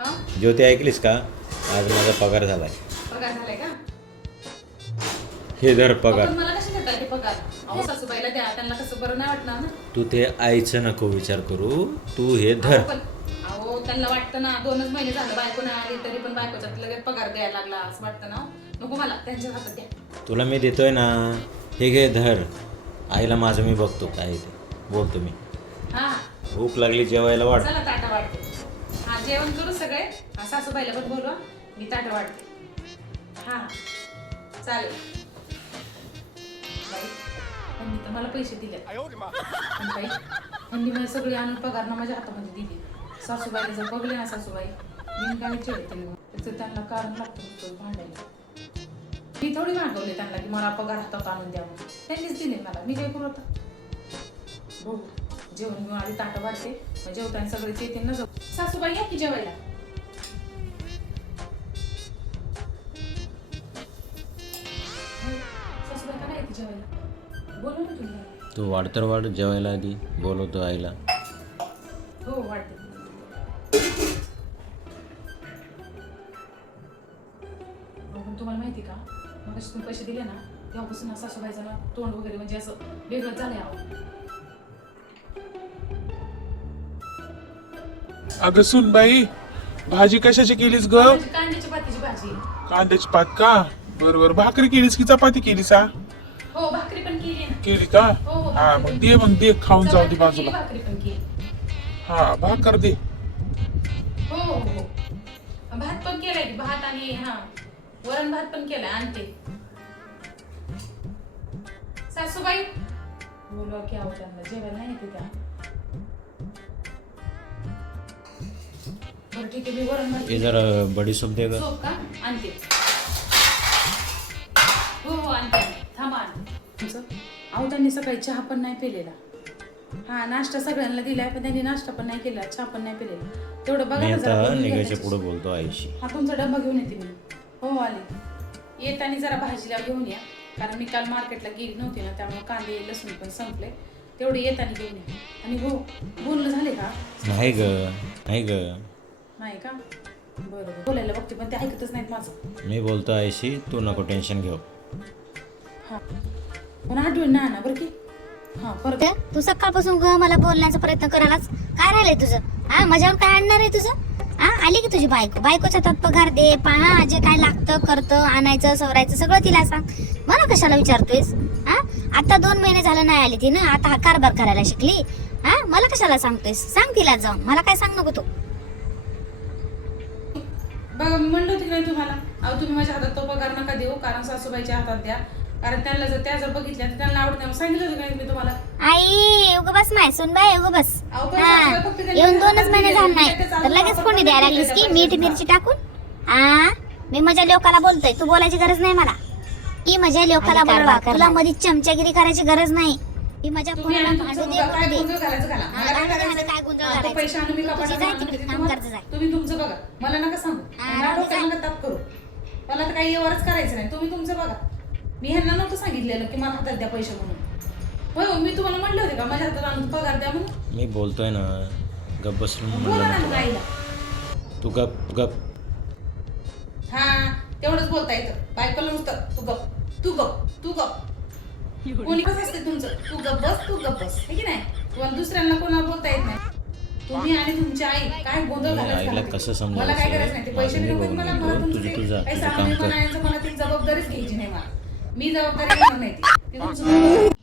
हा ज्योती ऐकलीस का? आज माझा पगार झालाय. पगार झालाय का? हे धर पगार. आपण मला कशी देतात ते पगार? अहो सासूबाईला द्या, त्यांना कसं बरं नाही वाटणार ना. तू ते आईचं नको विचार करू, तू हे धर. अहो त्यांना वाटतं ना 2च महिने झालं बायको नाही आली तरी पण बायकोचा लगेच पगार द्यायला लागला असं वाटतं ना. नको मला त्यांच्या हातात द्या. तुला मी देतोय ना, हे घे धर. आईला माझं मी बघतो काय ते बोलतो मी. हा भूक लागली जेवायला वाढ. चला ताटा वाढते. हा जेवण करू सगळे. सासूबाईला पण बोलवा, मी ताटा वाढते. हा चालेल. बाई त्यांनी तर मला पैसे दिले पण बाई त्यांनी मला सगळी आणून पगार ना माझ्या हातामध्ये दिली. सासूबाईला जर बघले ना सासूबाई मी काय चिडते त्याचं त्यांना कारण लागतं भांडायला. मी थोडी मागवले त्यांना की मला पगार हातात आणून द्या म्हणून. त्यांनीच दिले मला, मी काय करू आता. बघू जेवण घेऊन आधी ताटं वाढते, मग जेवताना सगळेच येते ना. जाऊ सासूबाई या की जेवायला. सासूबाई का नाही येते जेवायला? बोलू ना तुम्ही. तू वाढ तर वाढ जेवायला आधी बोलवतो आईला. हो वाढते. पण तुम्हाला माहिती का मग तुम्ही पैसे दिले ना तेव्हापासून सासूबाईचं ना तोंड वगैरे म्हणजे असं वेगळंच झालंय. अगं सुन बाई, भाजी कशाची केलीस ग? कांद्याची पातीची भाजी. कांद्याची पात का? बरोबर. भाकरी केलीस की चपाती केलीस? हो भाकरी पण केली ना. केली का? हो, हो, हा भाकरी मग दे खाऊन जाऊ दे चपाती बाजूला. केली, भाकरी पण केली. हा भाकर दे. हो हो हो भात पण केलाय की, भात आणि हा वरण भात पण केलाय. आणते सासूबाई बोलवा की. आहो त्यांना जेवायला नाही येते त्या. बरं ठीक आहे, मी वरण भात हे जरा बडीशोप दे ग. सोप का आणते. हो हो आणते. थांबा आणते. तुमचं अहो त्यांनी सकाळी चहा पण नाही पिलेला. हा नाश्ता सगळ्यांना दिलाय पण त्यांनी नाश्ता पण नाही केला, चहा पण नाही पिलेला. तेवढं बघा मी ना जरा आता बघून घ्या निघायच्या त्याच्याशी. पुढे बोलतो आईशी. हा तुमचा डबा घेऊन येते मी. हो आले. येताना जरा भाजीला घेऊन या, कारण मी काल मार्केटला गेली नव्हती ना, त्यामुळे कांदे लसूण पण संपले. तेवढे येताना घेऊन या. आणि हो बोलणं झाले का? नाही ग, नाही ग. नाही का? बरोबर बोलायला बघते पण ते ऐकतच नाहीत माझं. मी बोलतो आईशी, तू नको टेन्शन घेऊ. हा पण आठवण ना बरं की. हा परत तू सकाळपासून ग मला बोलण्याचा प्रयत्न करायलाच काय राहिलंय तुझं? हा माझ्यावर काय आणणार आहे तुझं? हा आली की तुझी बायकोच्या हातात पगार दे. हा जे काय लागतं करतं आणायचं सवरायचं सगळं तिला सांग. मला कशाला विचारतोयस? हा आता 2 महिने झालं नाही आली ती ना, आता हा कारभार करायला शिकली. हा मला कशाला सांगतोयस? सांग तिला जाऊन, मला काय सांग नको तू. बघा मी म्हणलं होती नाही तुम्हाला, अहो तुम्ही माझ्या हातात तो पगार नका देऊ, कारण सासूबाईच्या हातात द्या. कारण त्यांना जर त्या जर बघितल्या तर त्यांना आवडत नाही. सांगितलं होतं नाही मी तुम्हाला. आई उग बस माय सुन बाय उग बस. अहो, पण हा सासूबाई फक्त त्यांनी येऊन हातात 2च महिने दिले, झाले नाही त्याच्याच तर लगेच आपण कोणी द्यायला पण लागलीस की दिले मीठ पैसे मिरची टाकून. हा मी माझ्या लोकाला बोलतोय, तू बोलायची गरज नाही मला. की माझ्या लोकाला बोलवा, तुला मध्ये चमचागिरी करायची गरज नाही. की माझ्या तुम्ही पोराला आणि भांडू तुमचं दे बघा, काय बोलू दे. गोंधळ घालायचं घाला. हा, मला काय घाला, करायचं? काय गोंधळ आता घालायचा? पैसे आणून मी तुझी कपाटात जाय आणून तिकडे, देते. काम तुम्हाला- करत जाय. तुम्ही तुमचं बघा, मला नका सांगू. हा, नाटक जाय. नका ताप करू. मला तर काही व्यवहारच करायचं नाही. तुम्ही तुमचं बघा. मी ह्यांना नव्हतं सांगितलेलं की मला हातात द्या पैसे म्हणून. होय मी तुम्हाला म्हणले होते का माझ्या हातात आणून पगार द्या म्हणून? मी बोलतोय ना, गप बसून बोला ना मग आईला. तू गप गप. हा तेवढंच बोलता येतं. बायकोला नुसतं तू गप तू गप तू गप. कोणी कसं असते तुमचं? तू गप बस तू गप बस, हे की नाही? तुम्हाला दुसऱ्यांना कोणाला बोलता येत नाही. तुम्ही आणि तुमची आई काय गोंधळ मी घालायचं आईला घालते. कसं समजावं मला काय सगळं? करायचं नाही. ते पैसे माझं मी नको बघून मला. घेतो. मला तुझं तुमचे तुझं काही तुझं काम सामान्य कर. म्हणायचं मला ती जबाबदारीच घ्यायची नाही. मला मी जबाबदारी घेणार नाही. ती तुमचं